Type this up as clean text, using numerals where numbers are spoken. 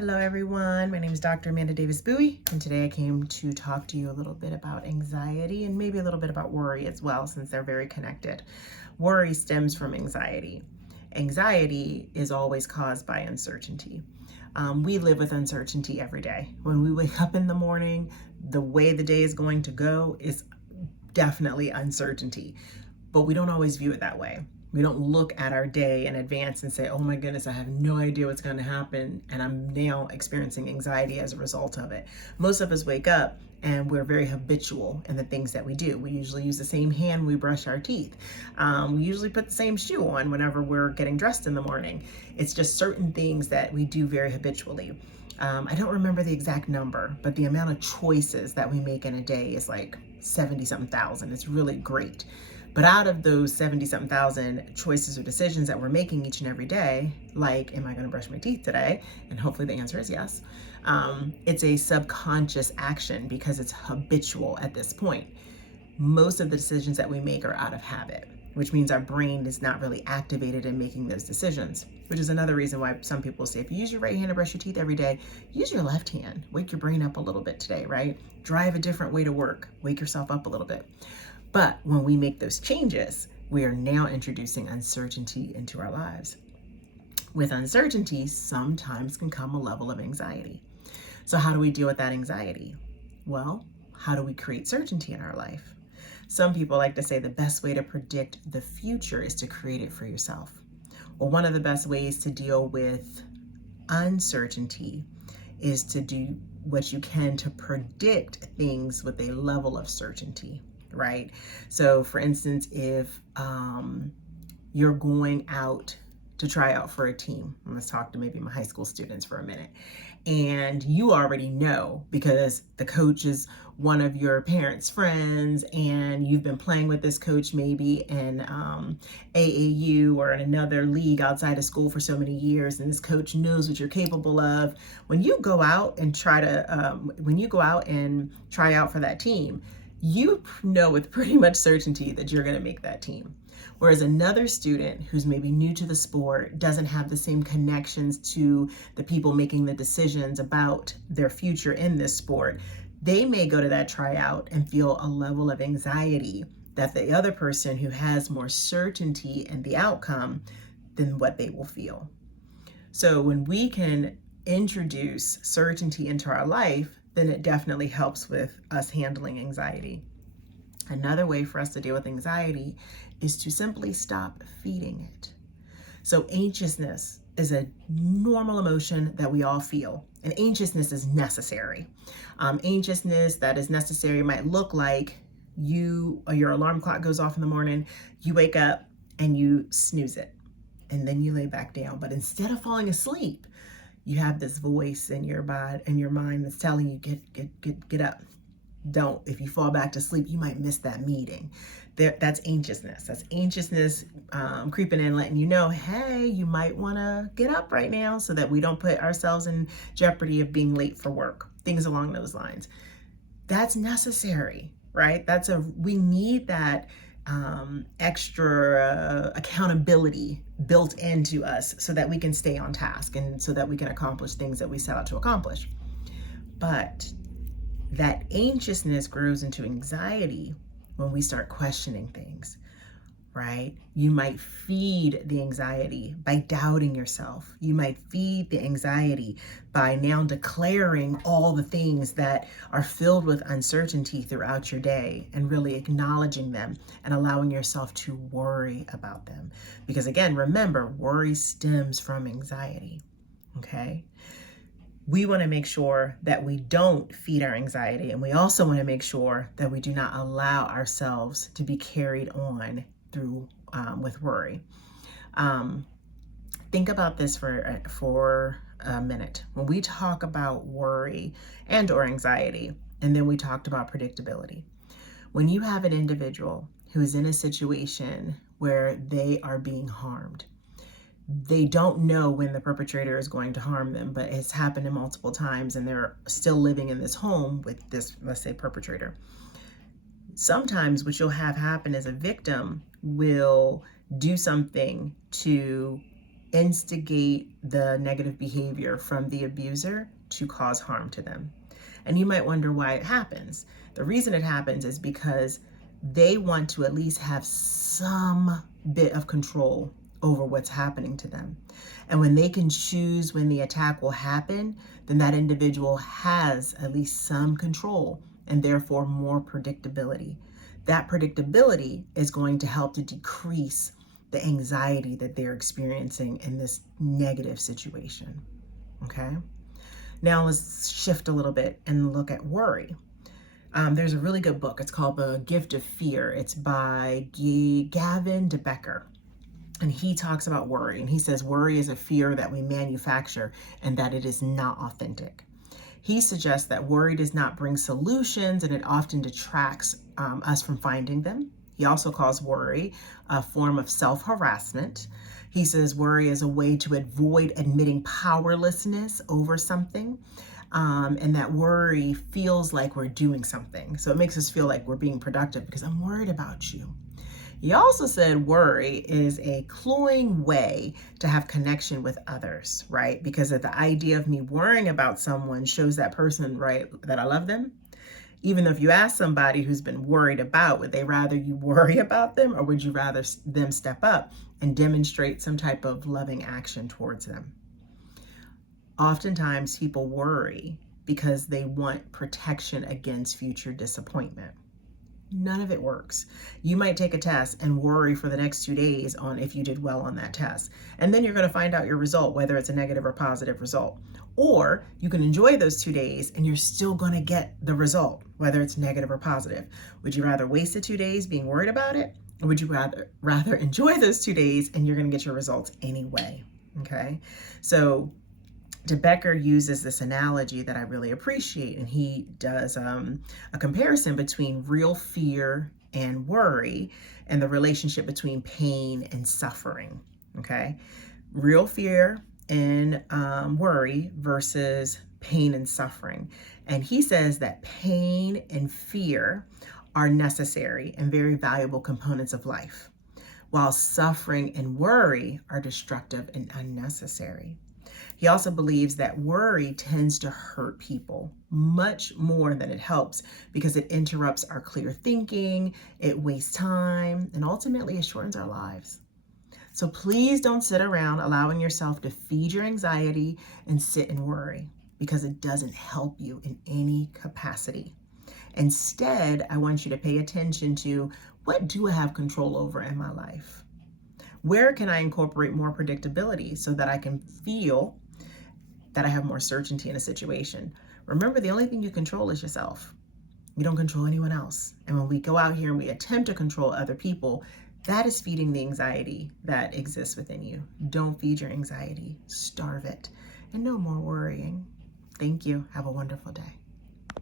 Hello everyone, my name is Dr. Amanda Davis Bowie, and today I came to talk to you a little bit about anxiety and maybe a little bit about worry as well, since they're very connected. Worry stems from anxiety. Anxiety is always caused by uncertainty. We live with uncertainty every day. When we wake up in the morning, the way the day is going to go is definitely uncertainty, but we don't always view it that way. We don't look at our day in advance and say, oh my goodness, I have no idea what's going to happen, and I'm now experiencing anxiety as a result of it. Most of us wake up and we're very habitual in the things that we do. We usually use the same hand when we brush our teeth. We usually put the same shoe on whenever we're getting dressed in the morning. It's just certain things that we do very habitually. I don't remember the exact number, but the amount of choices that we make in a day is like 70-something thousand. It's really great. But out of those 70-something thousand choices or decisions that we're making each and every day, like, am I going to brush my teeth today? And hopefully the answer is yes. It's a subconscious action because it's habitual at this point. Most of the decisions that we make are out of habit, which means our brain is not really activated in making those decisions, which is another reason why some people say, if you use your right hand to brush your teeth every day, use your left hand. Wake your brain up a little bit today, right? Drive a different way to work. Wake yourself up a little bit. But when we make those changes, we are now introducing uncertainty into our lives. With uncertainty, sometimes can come a level of anxiety. So how do we deal with that anxiety? Well, how do we create certainty in our life? Some people like to say the best way to predict the future is to create it for yourself. Well, one of the best ways to deal with uncertainty is to do what you can to predict things with a level of certainty, right? So for instance, if you're going out to try out for a team, let's talk to maybe my high school students for a minute, and you already know because the coach is one of your parents' friends and you've been playing with this coach maybe in AAU or in another league outside of school for so many years, and this coach knows what you're capable of. When you go out and try out for that team, you know with pretty much certainty that you're going to make that team. Whereas another student who's maybe new to the sport doesn't have the same connections to the people making the decisions about their future in this sport, they may go to that tryout and feel a level of anxiety that the other person who has more certainty in the outcome than what they will feel. So when we can introduce certainty into our life, then it definitely helps with us handling anxiety. Another way for us to deal with anxiety is to simply stop feeding it. So anxiousness is a normal emotion that we all feel, and anxiousness is necessary. Anxiousness that is necessary might look like your alarm clock goes off in the morning, you wake up and you snooze it, and then you lay back down. But instead of falling asleep, you have this voice in your body and your mind that's telling you, get up. Don't. If you fall back to sleep, you might miss that meeting. That's anxiousness. That's anxiousness creeping in, letting you know, hey, you might want to get up right now so that we don't put ourselves in jeopardy of being late for work. Things along those lines. That's necessary, right? We need that extra accountability built into us so that we can stay on task and so that we can accomplish things that we set out to accomplish. But that anxiousness grows into anxiety when we start questioning things, right? You might feed the anxiety by doubting yourself. You might feed the anxiety by now declaring all the things that are filled with uncertainty throughout your day and really acknowledging them and allowing yourself to worry about them. Because again, remember, worry stems from anxiety, okay? We want to make sure that we don't feed our anxiety, and we also want to make sure that we do not allow ourselves to be carried on through with worry. Think about this for a minute. When we talk about worry and or anxiety, and then we talked about predictability. When you have an individual who is in a situation where they are being harmed, they don't know when the perpetrator is going to harm them, but it's happened multiple times and they're still living in this home with this, let's say, perpetrator. Sometimes what you'll have happen is a victim will do something to instigate the negative behavior from the abuser to cause harm to them. And you might wonder why it happens. The reason it happens is because they want to at least have some bit of control over what's happening to them. And when they can choose when the attack will happen, then that individual has at least some control and therefore more predictability. That predictability is going to help to decrease the anxiety that they're experiencing in this negative situation. Okay? Now let's shift a little bit and look at worry. There's a really good book. It's called The Gift of Fear. It's by Gavin de Becker. And he talks about worry. And he says worry is a fear that we manufacture and that it is not authentic. He suggests that worry does not bring solutions and it often detracts us from finding them. He also calls worry a form of self-harassment. He says worry is a way to avoid admitting powerlessness over something, and that worry feels like we're doing something. So it makes us feel like we're being productive because I'm worried about you. He also said worry is a cloying way to have connection with others, right? Because of the idea of me worrying about someone shows that person, right, that I love them. Even though if you ask somebody who's been worried about, would they rather you worry about them or would you rather them step up and demonstrate some type of loving action towards them? Oftentimes people worry because they want protection against future disappointment. None of it works. You might take a test and worry for the next 2 days on if you did well on that test. And then you're going to find out your result, whether it's a negative or positive result. Or you can enjoy those 2 days and you're still going to get the result, whether it's negative or positive. Would you rather waste the 2 days being worried about it? Or would you rather enjoy those 2 days and you're going to get your results anyway? Okay. So de Becker uses this analogy that I really appreciate, and he does a comparison between real fear and worry and the relationship between pain and suffering. Okay, real fear and worry versus pain and suffering. And he says that pain and fear are necessary and very valuable components of life, while suffering and worry are destructive and unnecessary. He also believes that worry tends to hurt people much more than it helps because it interrupts our clear thinking, it wastes time, and ultimately it shortens our lives. So please don't sit around allowing yourself to feed your anxiety and sit and worry because it doesn't help you in any capacity. Instead, I want you to pay attention to what do I have control over in my life? Where can I incorporate more predictability so that I can feel that I have more certainty in a situation? Remember, the only thing you control is yourself. You don't control anyone else. And when we go out here and we attempt to control other people, that is feeding the anxiety that exists within you. Don't feed your anxiety, starve it, and no more worrying. Thank you. Have a wonderful day.